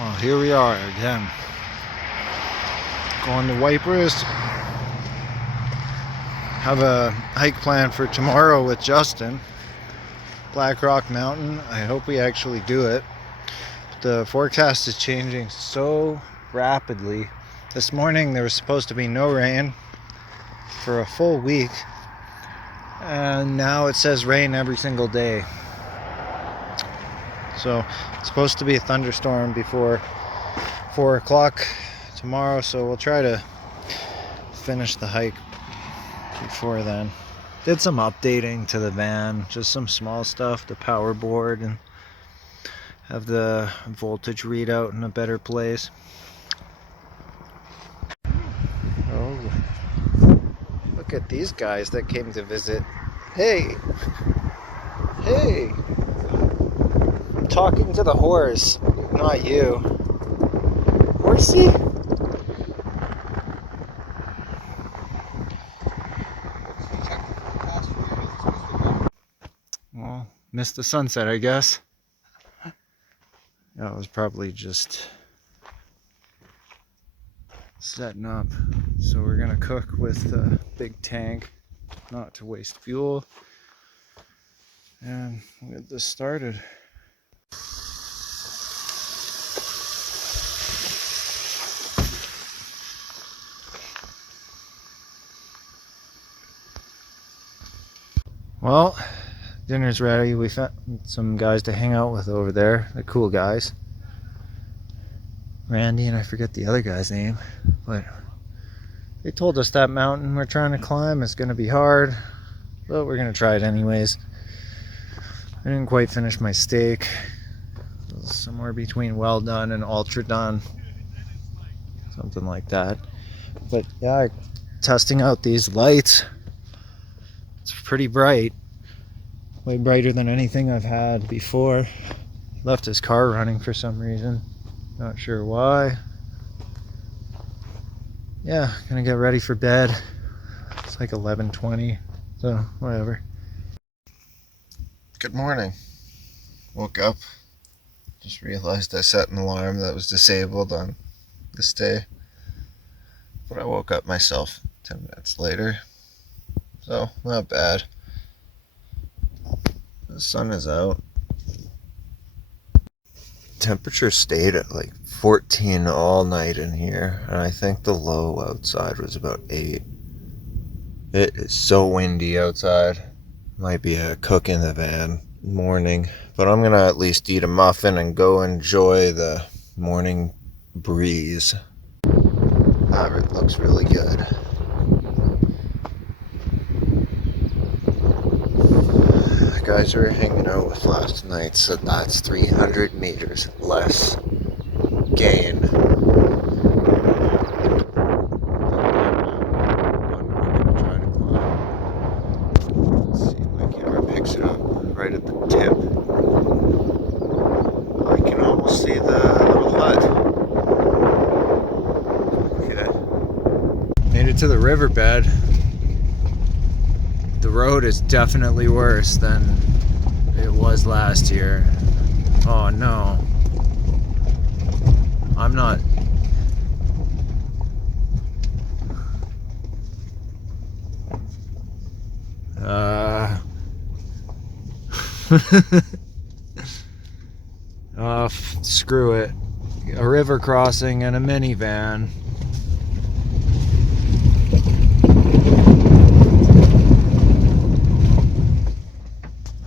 Well, here we are again. Going to Wipers. Have a hike planned for tomorrow with Justin. Black Rock Mountain. I hope we actually do it. The forecast is changing so rapidly. This morning there was supposed to be no rain for a full week, and now it says rain every single day. So it's supposed to be a thunderstorm before 4 o'clock tomorrow, so we'll try to finish the hike before then. Did some updating to the van, just some small stuff, the power board, and have the voltage readout in a better place. Oh, look at these guys that came to visit. Hey, I'm talking to the horse, not you. Horsey? Well, missed the sunset, I guess. That was probably just setting up. So we're gonna cook with a big tank, not to waste fuel. And we'll get this started. Well, dinner's ready. We found some guys to hang out with over there. They're cool guys. Randy and I forget the other guy's name, but they told us that mountain we're trying to climb is going to be hard, but we're going to try it anyways. I didn't quite finish my steak. It was somewhere between well done and ultra done, something like that. But yeah, testing out these lights. It's pretty bright, way brighter than anything I've had before. Left his car running for some reason, not sure why. Yeah, gonna get ready for bed. It's like 11:20, so whatever. Good morning. Woke up, just realized I set an alarm that was disabled on this day, but I woke up myself 10 minutes later, so not bad. The sun is out. Temperature stayed at like 14 all night in here, and I think the low outside was about 8. It is so windy outside. Might be a cook in the van morning, but I'm gonna at least eat a muffin and go enjoy the morning breeze. It looks really good. The guys we were hanging out with last night said that's 300 meters less gain. Right at the tip. I can almost see the little hut. Made it to the riverbed. The road is definitely worse than it was last year. Oh no. I'm not. Screw it. A river crossing and a minivan.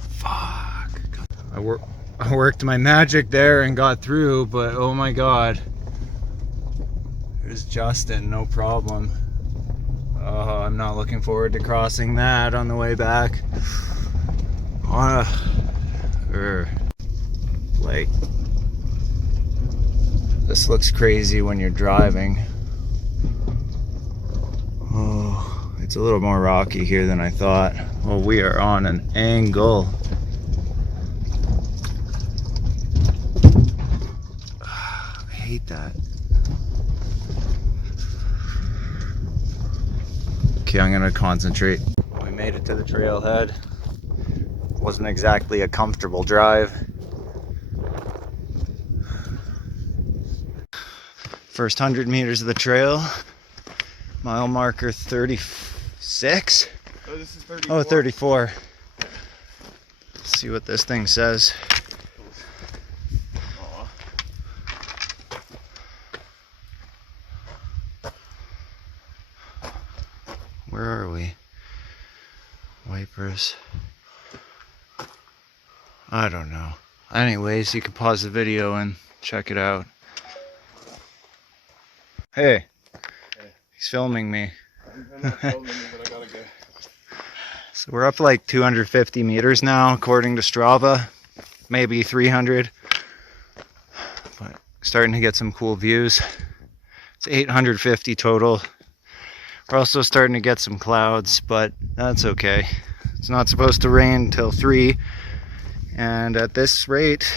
Fuck. I worked my magic there and got through, but oh my god. There's Justin, no problem. Oh, I'm not looking forward to crossing that on the way back. Like, this looks crazy when you're driving. Oh, it's a little more rocky here than I thought. Oh, we are on an angle. I hate that. Okay, I'm gonna concentrate. We made it to the trailhead. Wasn't exactly a comfortable drive. First 100 meters of the trail. Mile marker 36. Oh, this is 34. Oh, 34. Let's see what this thing says. Where are we? Wipers. I don't know. Anyways, you can pause the video and check it out. Hey. He's filming me. I'm not filming you, but I gotta go. So we're up like 250 meters now, according to Strava. Maybe 300. But starting to get some cool views. It's 850 total. We're also starting to get some clouds, but that's okay. It's not supposed to rain till 3. And at this rate,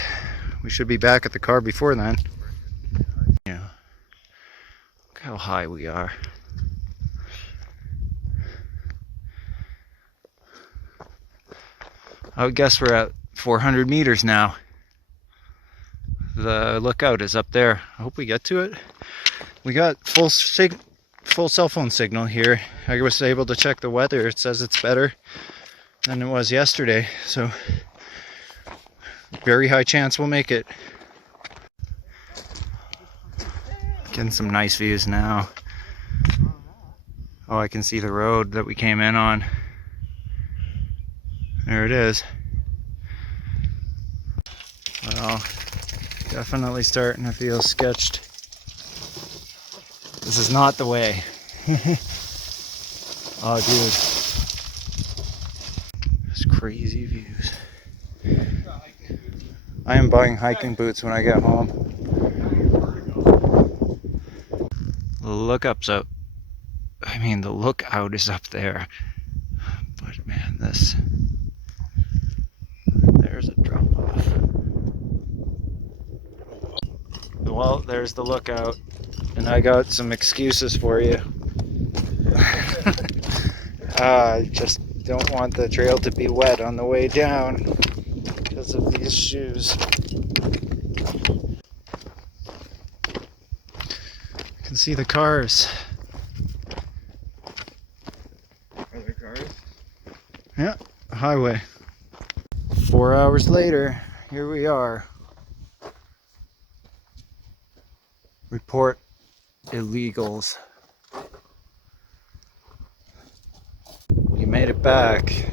we should be back at the car before then. Yeah. Look how high we are. I would guess we're at 400 meters now. The lookout is up there. I hope we get to it. We got full cell phone signal here. I was able to check the weather. It says it's better than it was yesterday. So very high chance we'll make it. Getting some nice views now. Oh, I can see the road that we came in on. There it is. Well, definitely starting to feel sketched. This is not the way. Oh, dude. There's crazy views. I am buying hiking boots when I get home. The lookup's up. I mean, the lookout is up there. But man, there's a drop off. Well, there's the lookout. And I got some excuses for you. I just don't want the trail to be wet on the way down because of these shoes. You can see the cars. Are there cars? Yeah, highway. 4 hours later, here we are. Report illegals. You made it back.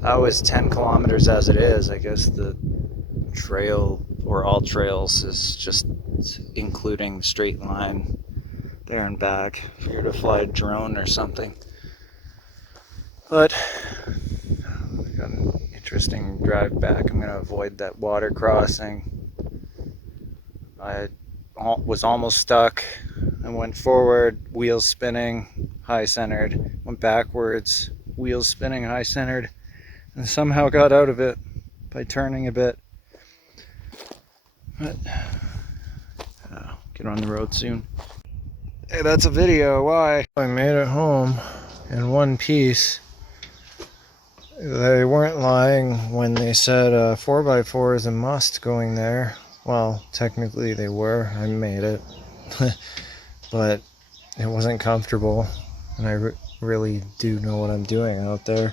That was 10 kilometers as it is. I guess the trail, or all trails, is just including the straight line there and back. If you were to fly a drone or something. But we got an interesting drive back. I'm going to avoid that water crossing. I was almost stuck. I went forward, wheels spinning, high centered. Went backwards, wheels spinning, high centered. And somehow got out of it by turning a bit. But get on the road soon. Hey, that's a video. Why? I made it home in one piece. They weren't lying when they said 4x4 is a must going there. Well, technically they were. I made it. But it wasn't comfortable. And I really do know what I'm doing out there.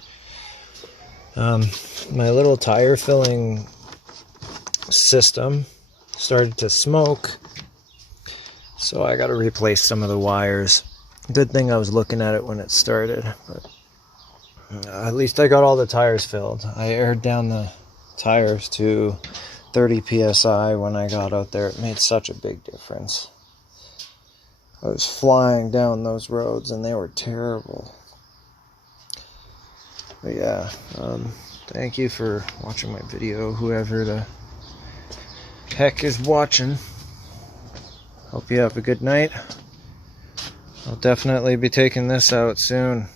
My little tire filling system started to smoke. So I got to replace some of the wires. Good thing I was looking at it when it started. But at least I got all the tires filled. I aired down the tires to 30 psi when I got out there. It made such a big difference. I was flying down those roads and they were terrible. But yeah, thank you for watching my video, whoever the heck is watching. Hope you have a good night. I'll definitely be taking this out soon.